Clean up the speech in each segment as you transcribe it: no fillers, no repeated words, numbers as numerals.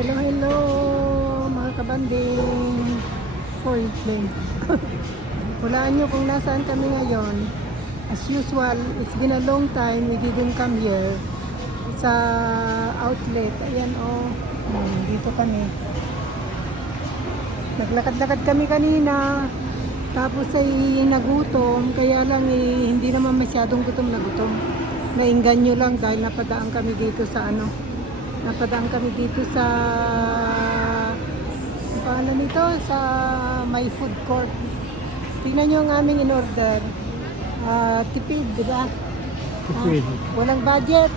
Hello, hello mga kabanding. Hoy, Ben. Hulaan nyo kung nasaan kami ngayon. As usual, it's been a long time we didn't come here. Sa outlet. Ayan dito kami. Naglakad-lakad kami kanina. Tapos ay nagutom. Kaya lang hindi naman masyadong gutom na gutom. Nainganyo lang dahil napadaan kami dito sa Napadaan kami dito sa nito sa my food court. Tingnan nyo ang aming in-order. Tipid, di ba? Tipid. Walang budget.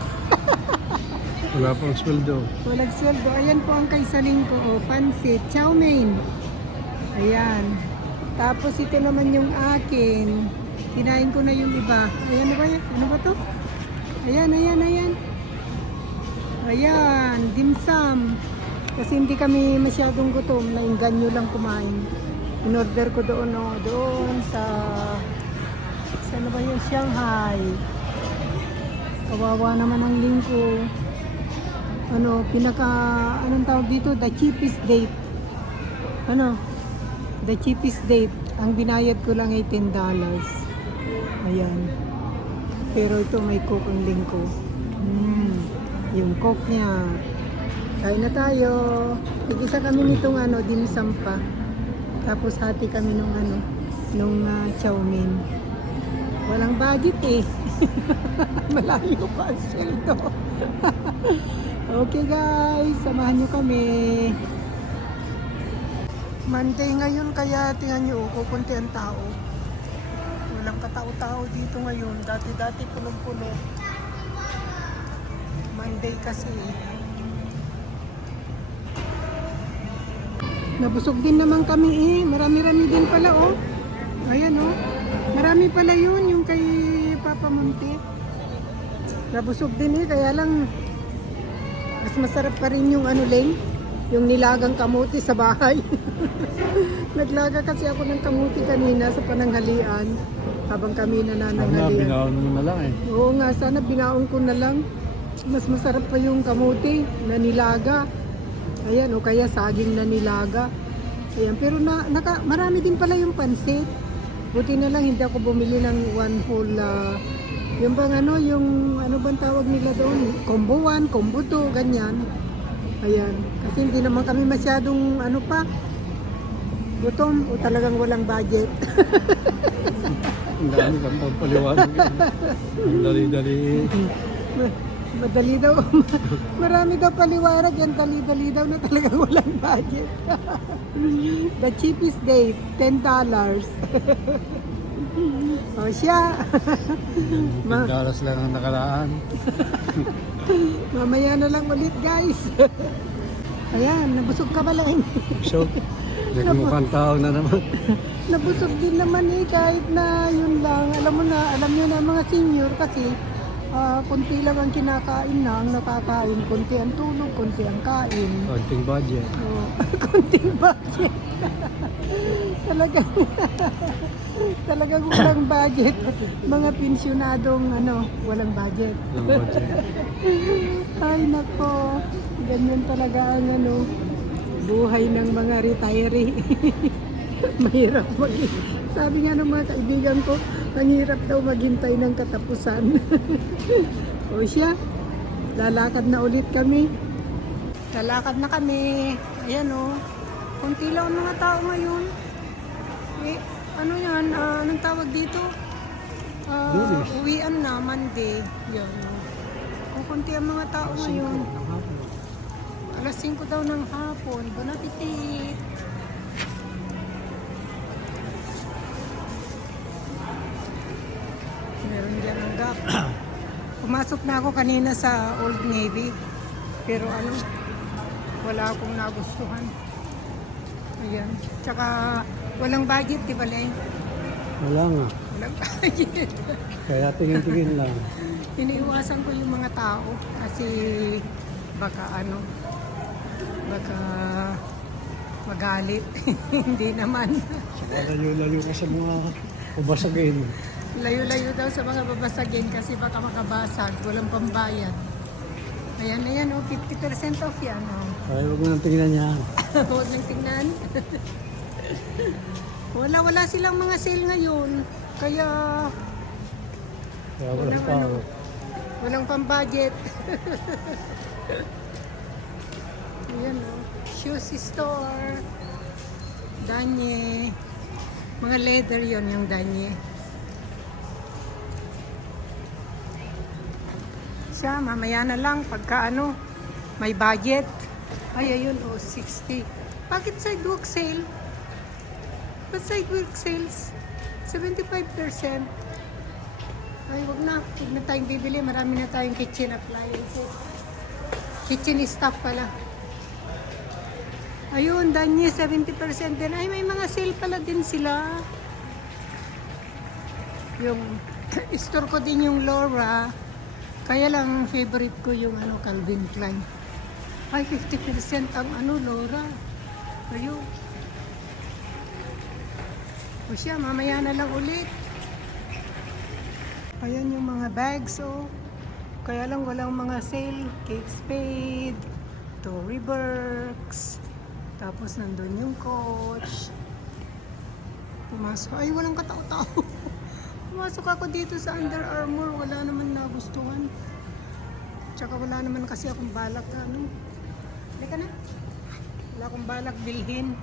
Wala pang sweldo. Walang sweldo. Ayan po ang kaisaling ko. Pansit, chow mein. Ayan. Tapos ito naman yung akin. Kinain ko na yung iba. Ayan, ano ba yan? Ano ba to? Ayan. Ayan, dim sum. Kasi hindi kami masyadong gutom, nainganyo lang kumain. In-order ko doon sa ano ba yun? Shanghai. Kawawa naman ang lingko. Anong tawag dito? The cheapest date. The cheapest date. Ang binayad ko lang ay $10. Ayan. Pero ito may coke ang lingko. Yung coke niya. Kain na tayo. Tig-isa kami nitong dim sum pa. Tapos hati kami nung chow mein. Walang budget eh. Malayo pa ang sweldo. Okay guys, samahan nyo kami. Monday ngayon kaya tingnan nyo, kukunti ang tao. Walang katao-tao dito ngayon. Dati-dati punong-puno. Monday kasi. Nabusog din naman kami Marami-rami din pala Ayan Marami pala yun yung kay Papa Monte. Nabusog din kaya lang mas masarap pa rin yung yung nilagang kamuti sa bahay. Naglaga kasi ako ng kamuti kanina sa pananghalian habang kami nananghalian. Sana binaon mo na lang Oo nga, sana binaon ko na lang. Mas masarap pa yung kamuti na nilaga. Ayan, kaya saging na nilaga. Ayan, pero marami din pala yung pansit. Buti na lang hindi ako bumili ng one whole, yung bang yung ano bang tawag nila doon? Combo 1, combo 2, ganyan. Ayan, kasi hindi naman kami masyadong gutom o talagang walang budget. Ang dami kang pagpaliwanag yun. Ang dali-dali. Madali daw. Marami daw paliwanag yan. Dali-dali daw na talagang walang budget. The cheapest date, $10. Siya. $10 lang ang nakaraan. Mamaya na lang ulit guys. Ayan, nabusog ka ba lang? So, nagmukhang tao na naman. Nabusog din naman kahit na yun lang. Alam nyo na mga senior kasi kunti lang ang kinakain na, ang nakakain. Kunti ang tulog, kunti ang kain. Konting budget. Kunting budget. Talagang walang budget. Mga pensyonadong walang budget. Walang budget. Ay nako, ganyan talaga ang buhay ng mga retiree. Mahirap sabi nga ng mga kaibigan ko, ang hirap daw maghintay ng katapusan. Siya, lalakad na ulit kami. Lalakad na kami. Ayan konti lang ang mga tao ngayon. Anong tawag dito? Uwian na, Monday. Yan. Konti ang mga tao ngayon. Alas 5 daw ng hapon. Bon appetit! Meron dyan ang gap. Pumasok na ako kanina sa Old Navy. Pero wala akong nagustuhan. Ayan. Tsaka walang budget, di ba, Len? Wala nga. Walang budget. Kaya tingin-tingin lang. Iniiwasan ko yung mga tao kasi baka magalit. Hindi naman. Saka layo-layo ka sa mga pabasagin. Layo-layo daw sa mga babasagin kasi baka makabasag, walang pambayad. Ayan, 50% off yan. Ay, huwag mo nang tingnan yan. Huwag nang tingnan. Wala silang mga sale ngayon. Kaya Kaya walang tao. walang pang-budget. Ayan o. Shoes store. Danye. Mga leather yon yung danye. Siya, mamaya na lang pagka ano, may budget. Ay, ayun o, 60. Bakit sidewalk sale? Ba't sidewalk sales? 75%. Ay, wag na. Wag na tayong bibili. Marami na tayong kitchen appliances. Kitchen stuff pala. Ayun, Danye, 70% din. Ay, may mga sale pala din sila. Yung store ko din yung Laura. Kaya lang, favorite ko yung ano, Calvin Klein. Ay, 50% ang ano, Laura. Ayun. O siya, mamaya na lang ulit. Ayan yung mga bags, oh. Kaya lang walang mga sale. Kate Spade, Tory Burks. Tapos nandun yung Coach. Pumasok. Ay, walang katao-tao. Pumasok ako dito sa Under Armour. Wala naman nagustuhan. Tsaka wala naman kasi akong balak. Ano? Halika na. Wala akong balak bilhin.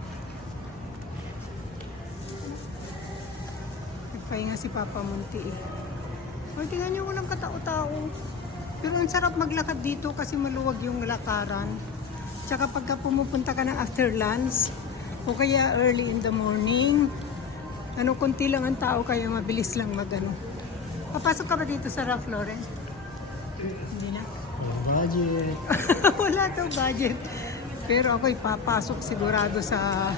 Nagpahinga si Papa Munti eh. Ay, tingnan nyo, walang katao-tao. Pero ang sarap maglakad dito kasi maluwag yung lakaran. Tsaka pagka pumupunta ka ng after lunch o kaya early in the morning, ano, konti lang ang tao kaya mabilis lang magano. Papasok ka ba dito sa Ralph Lauren? Hindi na. Budget. Wala daw budget. Pero ako papasok sigurado sa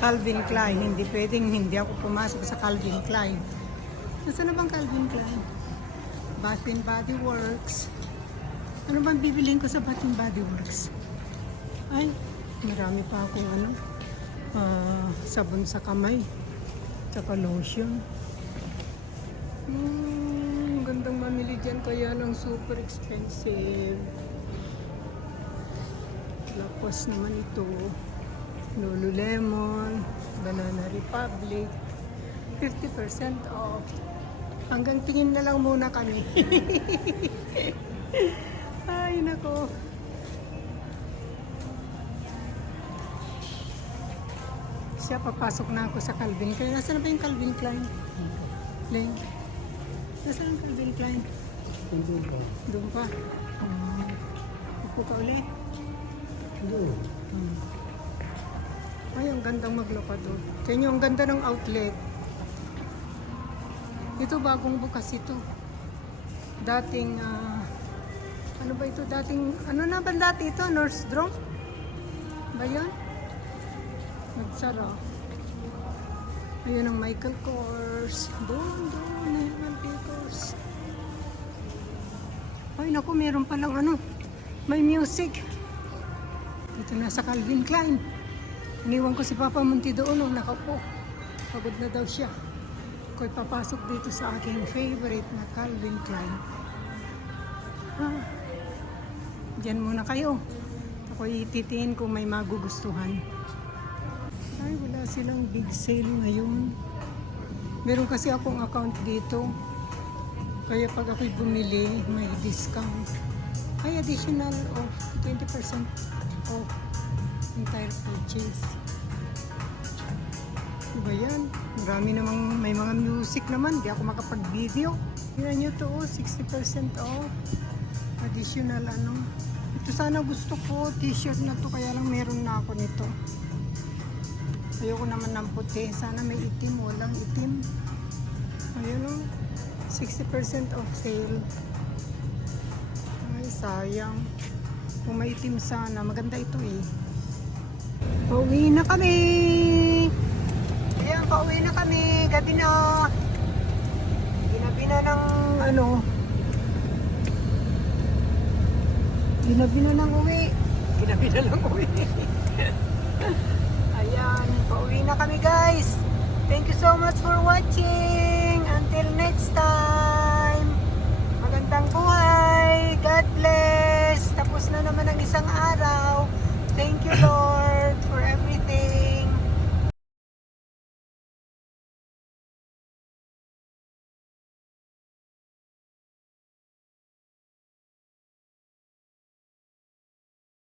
Calvin Klein. Hindi pwedeng hindi ako pumasok sa Calvin Klein. Nasaan na bang Calvin Klein? Bath and Body Works. Ano bang bibiliin ko sa Bath and Body Works? Ay, marami pa akong ano, sabon sa kamay. Tsaka lotion. Gandang mamili dyan kaya ng super expensive. Lapos naman ito. Lululemon, Banana Republic. 50% off. Hanggang tingin na lang muna kami. Ay, nako. Siya, papasok na ako sa Calvin Klein. Nasaan na ba yung Calvin Klein? Len? Nasaan ang Calvin Klein? Doon pa. Upo ka ulit. Doon. Ay, ang gandang maglakad doon. Kaya nyo, ang ganda ng outlet. Ito, bagong bukas ito. Dating, ano ba ito? Dating, ano na ba dati ito? Nordstrom? Ba yun? Nagsara. Ayun ang Michael Kors. Doon, Michael Kors. Ay, naku, meron palang ano. May music. Dito na sa Calvin Klein. Iniwan ko si Papa Munti doon. Oh, nakaupo. Pagod na daw siya. Ako'y papasok dito sa aking favorite na Calvin Klein. Diyan muna kayo. Ako'y titiin kung may magugustuhan. Ay, wala silang big sale ngayon. Meron kasi akong account dito. Kaya pag ako'y bumili, may discount. Ay, additional of 20% off entire purchase. Diba yan? Marami namang, may mga music naman. Di ako makapag-video. Tingnan nyo to, 60% off. Additional ano. Ito sana gusto ko, t-shirt na to. Kaya lang meron na ako nito. Ayoko naman ng puti. Sana may itim. Walang itim. Ayun o. 60% off sale. Ay, sayang. Kung may itim sana. Maganda ito eh. Pauwi na kami! Ayan, pauwi na kami. Gabi na. Ginabi na ng ano. Ginabi na ng uwi. Ginabi na lang uwi. Ayan, pauwi na kami guys. Thank you so much for watching.